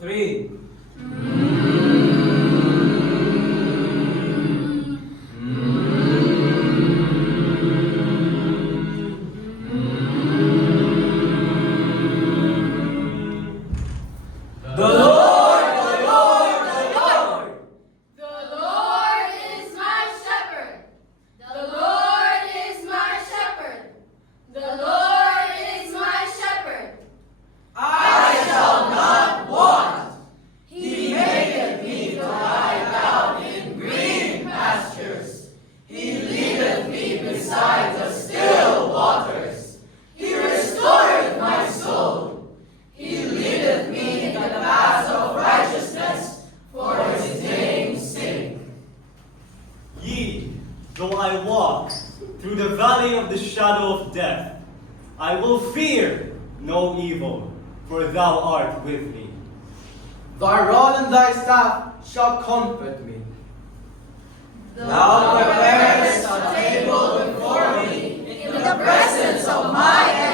3. The Lord, the Lord, the Lord. The Lord is my shepherd. The Lord is my shepherd. The Lord is my shepherd. I shall not want. He maketh me to lie down in green pastures. He leadeth me beside the still waters. He restoreth my soul. He leadeth me in the paths of righteousness for his name's sake. Yea, though I walk through the valley of the shadow of death, I will fear no evil, for thou art with me. Thy rod and thy staff shall comfort me. Thou preparest a table before me in the presence of my enemies.